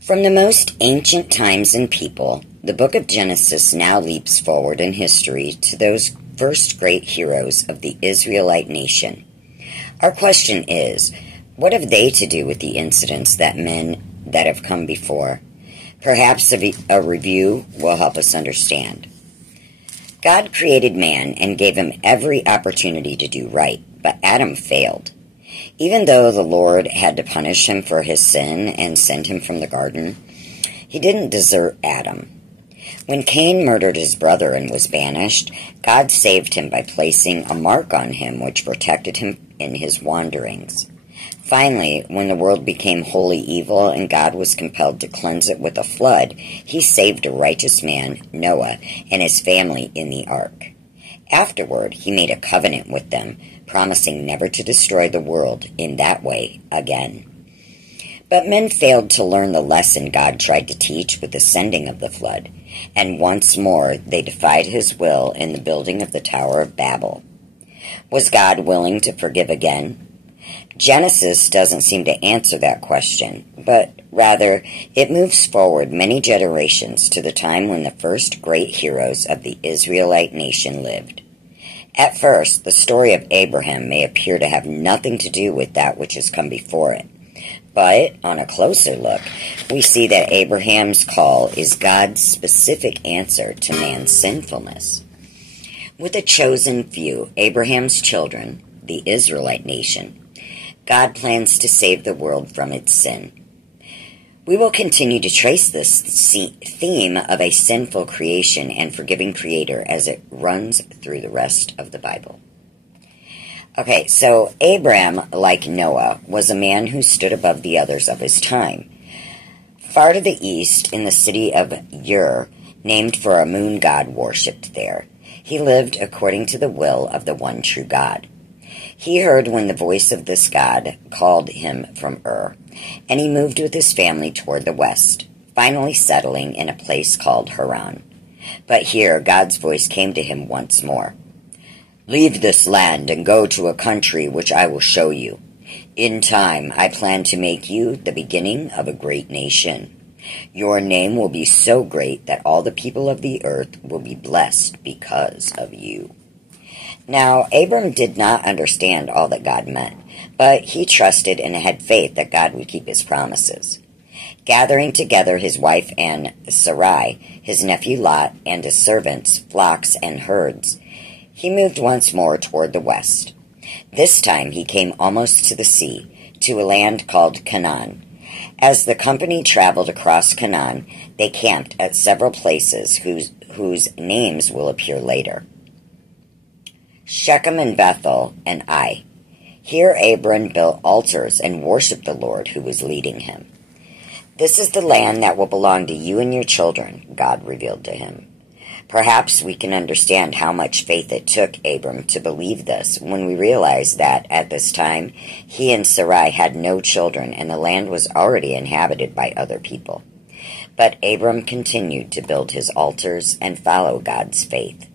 From the most ancient times and people, the book of Genesis now leaps forward in history to those first great heroes of the Israelite nation. Our question is, what have they to do with the incidents that men that have come before? Perhaps a review will help us understand. God created man and gave him every opportunity to do right, but Adam failed. Even though the Lord had to punish him for his sin and send him from the garden, he didn't desert Adam. When Cain murdered his brother and was banished, God saved him by placing a mark on him which protected him in his wanderings. Finally, when the world became wholly evil and God was compelled to cleanse it with a flood, he saved a righteous man, Noah, and his family in the ark. Afterward, he made a covenant with them, promising never to destroy the world in that way again. But men failed to learn the lesson God tried to teach with the sending of the flood, and once more they defied his will in the building of the Tower of Babel. Was God willing to forgive again? Genesis doesn't seem to answer that question, but rather it moves forward many generations to the time when the first great heroes of the Israelite nation lived. At first, the story of Abraham may appear to have nothing to do with that which has come before it. But, on a closer look, we see that Abraham's call is God's specific answer to man's sinfulness. With a chosen few, Abraham's children, the Israelite nation, God plans to save the world from its sin. We will continue to trace this theme of a sinful creation and forgiving Creator as it runs through the rest of the Bible. Okay, so Abram, like Noah, was a man who stood above the others of his time. Far to the east, in the city of Ur, named for a moon god worshipped there, he lived according to the will of the one true God. He heard when the voice of this God called him from Ur, and he moved with his family toward the west, finally settling in a place called Haran. But here God's voice came to him once more. "Leave this land and go to a country which I will show you. In time I plan to make you the beginning of a great nation. Your name will be so great that all the people of the earth will be blessed because of you." Now, Abram did not understand all that God meant, but he trusted and had faith that God would keep his promises. Gathering together his wife and Sarai, his nephew Lot, and his servants, flocks, and herds, he moved once more toward the west. This time he came almost to the sea, to a land called Canaan. As the company traveled across Canaan, they camped at several places whose names will appear later. Shechem and Bethel and Ai. Here Abram built altars and worshipped the Lord who was leading him. "This is the land that will belong to you and your children," God revealed to him. Perhaps we can understand how much faith it took Abram to believe this when we realize that at this time he and Sarai had no children and the land was already inhabited by other people. But Abram continued to build his altars and follow God's faith.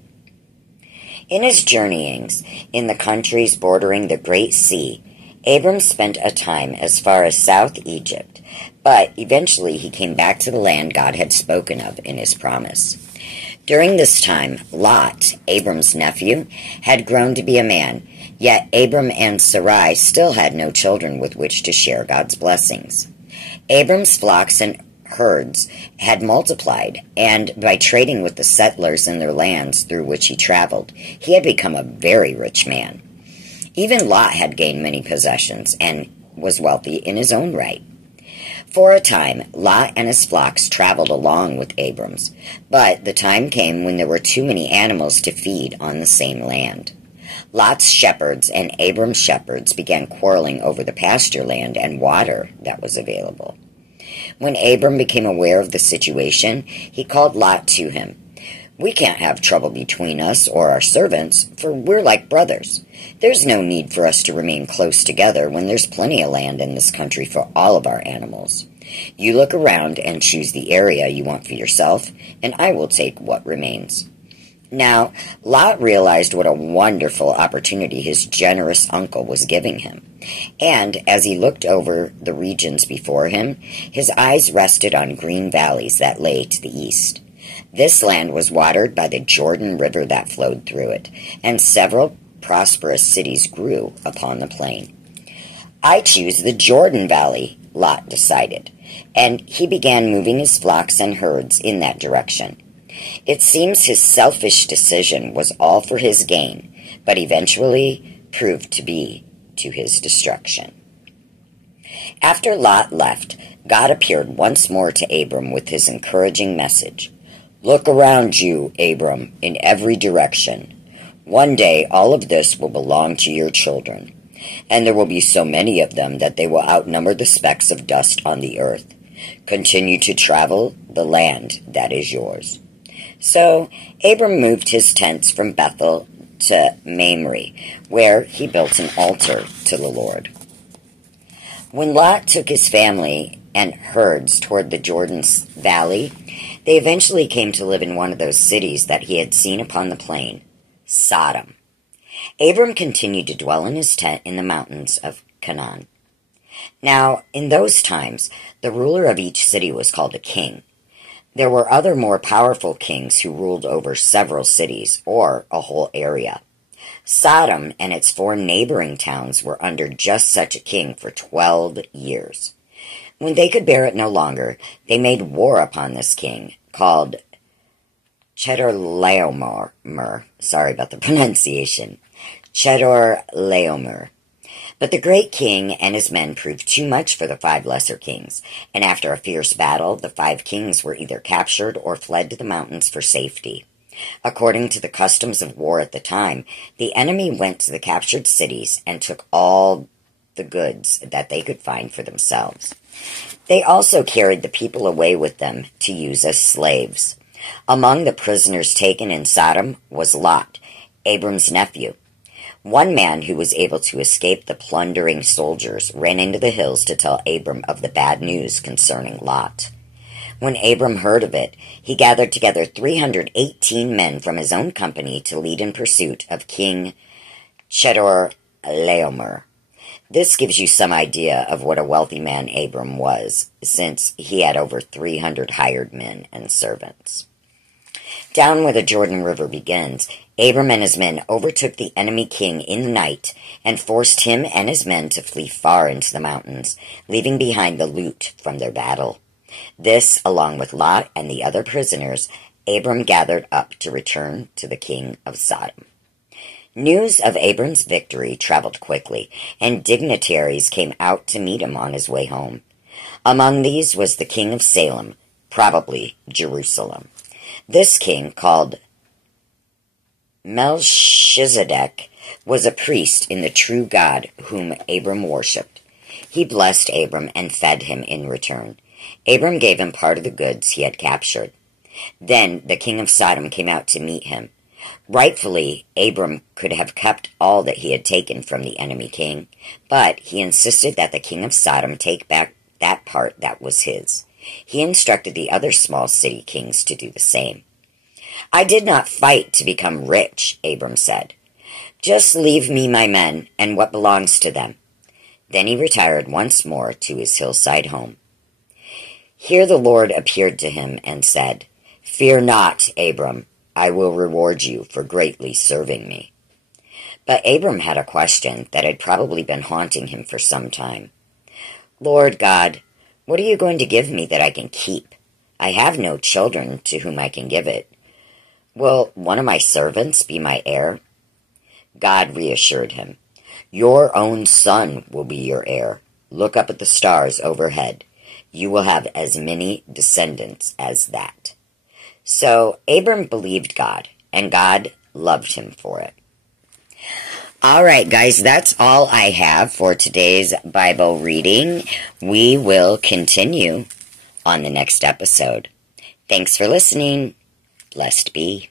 In his journeyings in the countries bordering the Great Sea, Abram spent a time as far as South Egypt, but eventually he came back to the land God had spoken of in his promise. During this time, Lot, Abram's nephew, had grown to be a man, yet Abram and Sarai still had no children with which to share God's blessings. Abram's flocks and herds had multiplied, and by trading with the settlers in their lands through which he traveled, he had become a very rich man. Even Lot had gained many possessions and was wealthy in his own right. For a time, Lot and his flocks traveled along with Abram's, but the time came when there were too many animals to feed on the same land. Lot's shepherds and Abram's shepherds began quarreling over the pasture land and water that was available. When Abram became aware of the situation, he called Lot to him. "We can't have trouble between us or our servants, for we're like brothers. There's no need for us to remain close together when there's plenty of land in this country for all of our animals. You look around and choose the area you want for yourself, and I will take what remains." Now, Lot realized what a wonderful opportunity his generous uncle was giving him, and as he looked over the regions before him, his eyes rested on green valleys that lay to the east. This land was watered by the Jordan River that flowed through it, and several prosperous cities grew upon the plain. "I choose the Jordan Valley," Lot decided, and he began moving his flocks and herds in that direction. It seems his selfish decision was all for his gain, but eventually proved to be to his destruction. After Lot left, God appeared once more to Abram with his encouraging message. "Look around you, Abram, in every direction. One day all of this will belong to your children, and there will be so many of them that they will outnumber the specks of dust on the earth. Continue to travel the land that is yours." So Abram moved his tents from Bethel to Mamre, where he built an altar to the Lord. When Lot took his family and herds toward the Jordan Valley, they eventually came to live in one of those cities that he had seen upon the plain, Sodom. Abram continued to dwell in his tent in the mountains of Canaan. Now, in those times, the ruler of each city was called a king. There were other more powerful kings who ruled over several cities or a whole area. Sodom and its 4 neighboring towns were under just such a king for 12 years. When they could bear it no longer, they made war upon this king, called Chedorlaomer. Sorry about the pronunciation. Chedorlaomer. But the great king and his men proved too much for the 5 lesser kings, and after a fierce battle, the 5 kings were either captured or fled to the mountains for safety. According to the customs of war at the time, the enemy went to the captured cities and took all the goods that they could find for themselves. They also carried the people away with them to use as slaves. Among the prisoners taken in Sodom was Lot, Abram's nephew. One man who was able to escape the plundering soldiers ran into the hills to tell Abram of the bad news concerning Lot. When Abram heard of it, he gathered together 318 men from his own company to lead in pursuit of King Chedorlaomer. This gives you some idea of what a wealthy man Abram was, since he had over 300 hired men and servants. Down where the Jordan River begins, Abram and his men overtook the enemy king in the night and forced him and his men to flee far into the mountains, leaving behind the loot from their battle. This, along with Lot and the other prisoners, Abram gathered up to return to the king of Sodom. News of Abram's victory traveled quickly, and dignitaries came out to meet him on his way home. Among these was the king of Salem, probably Jerusalem. This king, called Melchizedek, was a priest in the true God whom Abram worshipped. He blessed Abram and fed him in return. Abram gave him part of the goods he had captured. Then the king of Sodom came out to meet him. Rightfully, Abram could have kept all that he had taken from the enemy king, but he insisted that the king of Sodom take back that part that was his. He instructed the other small city kings to do the same. "I did not fight to become rich," Abram said. "Just leave me my men and what belongs to them." Then he retired once more to his hillside home. Here the Lord appeared to him and said, "Fear not, Abram. I will reward you for greatly serving me." But Abram had a question that had probably been haunting him for some time. "Lord God, what are you going to give me that I can keep? I have no children to whom I can give it. Will one of my servants be my heir?" God reassured him, "Your own son will be your heir. Look up at the stars overhead. You will have as many descendants as that." So Abram believed God, and God loved him for it. All right, guys, that's all I have for today's Bible reading. We will continue on the next episode. Thanks for listening. Blessed be.